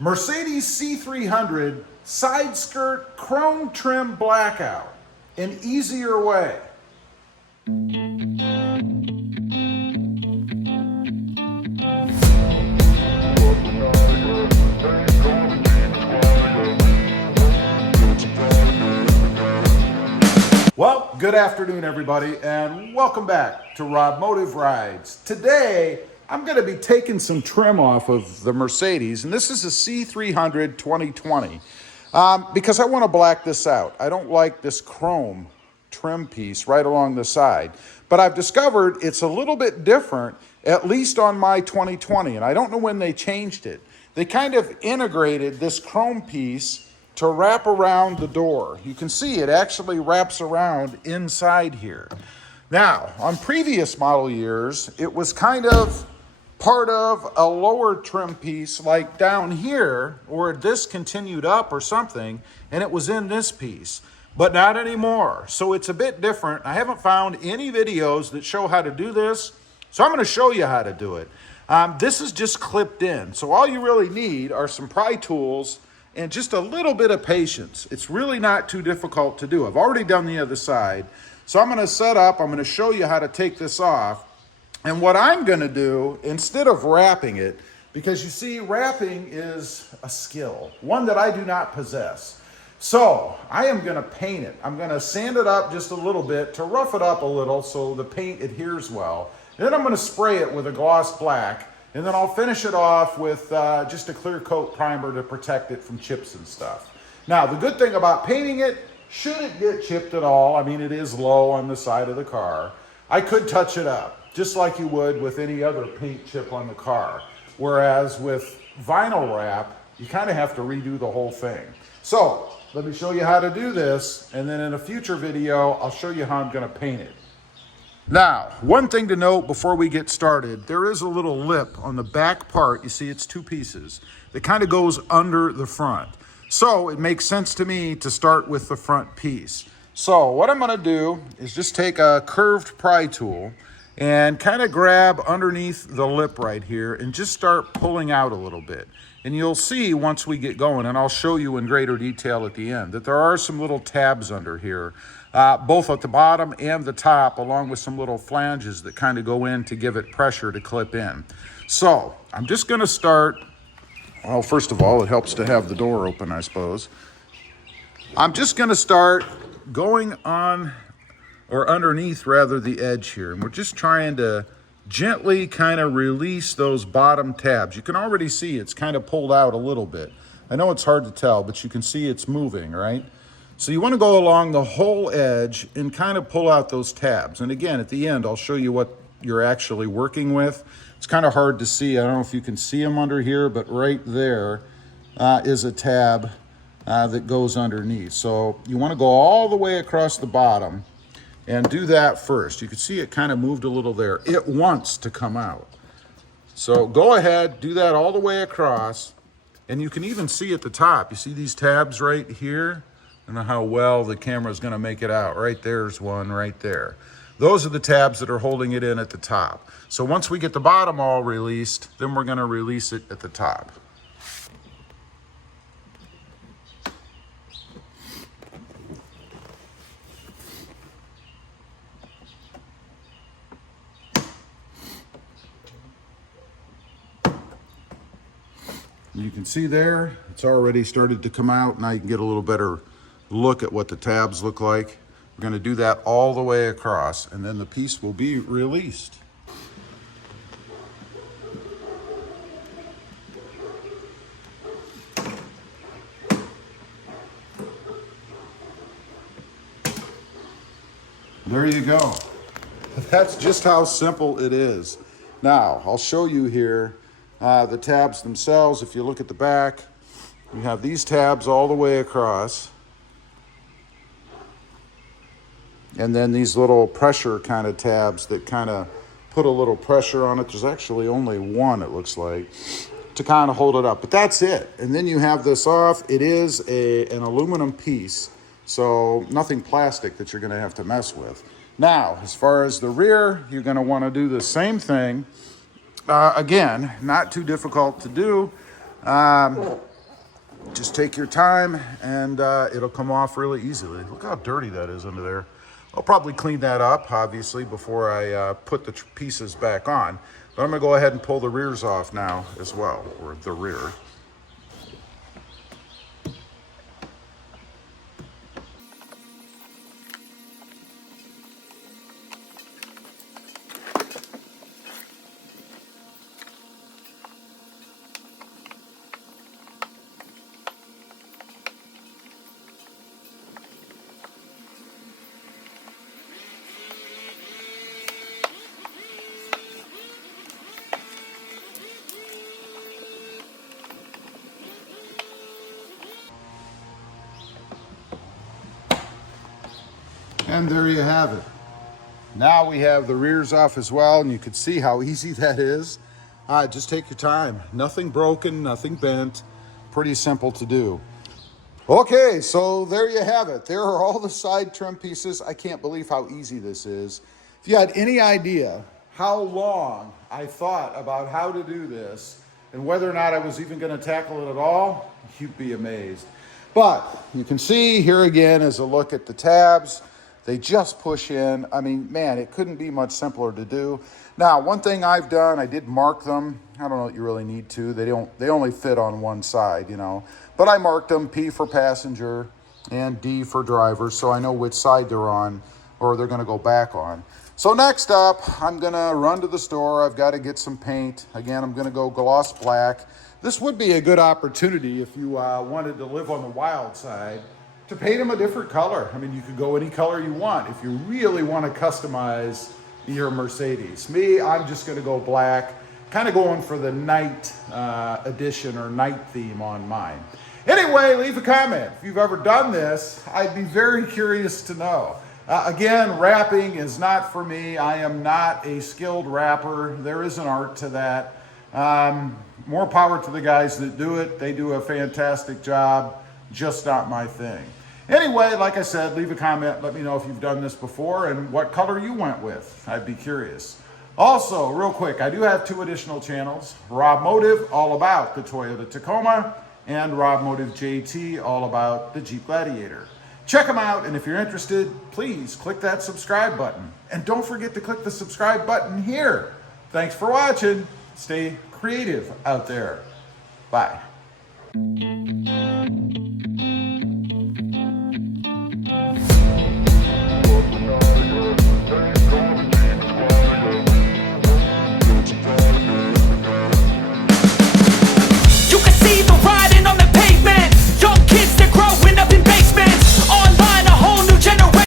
Mercedes C300 side skirt chrome trim blackout, an easier way. Well, good afternoon everybody, and welcome back to Rob Motive Rides. Today, I'm going to be taking some trim off of the Mercedes, and this is a C300 2020, because I want to black this out. I don't like this chrome trim piece right along the side, but I've discovered it's a little bit different, at least on my 2020, and I don't know when they changed it. They kind of integrated this chrome piece to wrap around the door. You can see it actually wraps around inside here. Now, on previous model years, it was kind of part of a lower trim piece like down here, or this continued up or something, and it was in this piece, but not anymore. So it's a bit different. I haven't found any videos that show how to do this, so I'm gonna show you how to do it. This is just clipped in, so all you really need are some pry tools and just a little bit of patience. It's really not too difficult to do. I've already done the other side, so I'm gonna set up, I'm gonna show you how to take this off. And what I'm gonna do, instead of wrapping it, because you see, wrapping is a skill, one that I do not possess. So I am gonna paint it. I'm gonna sand it up just a little bit to rough it up a little so the paint adheres well. And then I'm gonna spray it with a gloss black, and then I'll finish it off with just a clear coat primer to protect it from chips and stuff. Now, the good thing about painting it, should it get chipped at all, I mean, it is low on the side of the car, I could touch it up, just like you would with any other paint chip on the car. Whereas with vinyl wrap, you kind of have to redo the whole thing. So let me show you how to do this, and then in a future video, I'll show you how I'm gonna paint it. Now, one thing to note before we get started, there is a little lip on the back part, you see it's two pieces, that kind of goes under the front. So it makes sense to me to start with the front piece. So what I'm gonna do is just take a curved pry tool and kind of grab underneath the lip right here and just start pulling out a little bit. And you'll see once we get going, and I'll show you in greater detail at the end, that there are some little tabs under here, both at the bottom and the top, along with some little flanges that kind of go in to give it pressure to clip in. So I'm just gonna start, well, first of all, it helps to have the door open, I suppose. I'm just gonna start going on, or underneath rather, the edge here. And we're just trying to gently kind of release those bottom tabs. You can already see it's kind of pulled out a little bit. I know it's hard to tell, but you can see it's moving, right? So you want to go along the whole edge and kind of pull out those tabs. And again, at the end, I'll show you what you're actually working with. It's kind of hard to see. I don't know if you can see them under here, but right there is a tab that goes underneath. So you want to go all the way across the bottom and do that first. You can see it kind of moved a little there. It wants to come out. So go ahead, do that all the way across, and you can even see at the top, you see these tabs right here? I don't know how well the camera is gonna make it out. Right there's one right there. Those are the tabs that are holding it in at the top. So once we get the bottom all released, then we're gonna release it at the top. You can see there, it's already started to come out. Now you can get a little better look at what the tabs look like. We're gonna do that all the way across, and then the piece will be released. There you go. That's just how simple it is. Now, I'll show you here the tabs themselves. If you look at the back, you have these tabs all the way across. And then these little pressure kind of tabs that kind of put a little pressure on it. There's actually only one, it looks like, to kind of hold it up. But that's it. And then you have this off. It is an aluminum piece, so nothing plastic that you're going to have to mess with. Now, as far as the rear, you're going to want to do the same thing. Again, not too difficult to do. Just take your time and it'll come off really easily. Look how dirty that is under there. I'll probably clean that up, obviously, before I put the pieces back on. But I'm gonna go ahead and pull the rears off now as well, or the rear. And there you have it. Now we have the rears off as well, and you can see how easy that is. Just take your time. Nothing broken, nothing bent. Pretty simple to do. Okay, so there you have it. There are all the side trim pieces. I can't believe how easy this is. If you had any idea how long I thought about how to do this and whether or not I was even going to tackle it at all, you'd be amazed. But you can see here again is a look at the tabs. They just push in. I mean, man, it couldn't be much simpler to do. Now, one thing I've done, I did mark them. I don't know that you really need to. They only fit on one side, you know. But I marked them, P for passenger and D for driver, so I know which side they're on or they're gonna go back on. So next up, I'm gonna run to the store. I've got to get some paint. Again, I'm gonna go gloss black. This would be a good opportunity if you wanted to live on the wild side, to paint them a different color. I mean, you could go any color you want if you really want to customize your Mercedes. Me, I'm just going to go black, kind of going for the night edition or night theme on mine. Anyway, leave a comment. If you've ever done this, I'd be very curious to know. Again, wrapping is not for me. I am not a skilled wrapper. There is an art to that. More power to the guys that do it. They do a fantastic job. Just not my thing. Anyway, like I said, leave a comment. Let me know if you've done this before and what color you went with. I'd be curious. Also, real quick, I do have 2 additional channels. Rob Motive, all about the Toyota Tacoma, and Rob Motive JT, all about the Jeep Gladiator. Check them out, and if you're interested, please click that subscribe button. And don't forget to click the subscribe button here. Thanks for watching. Stay creative out there. Bye.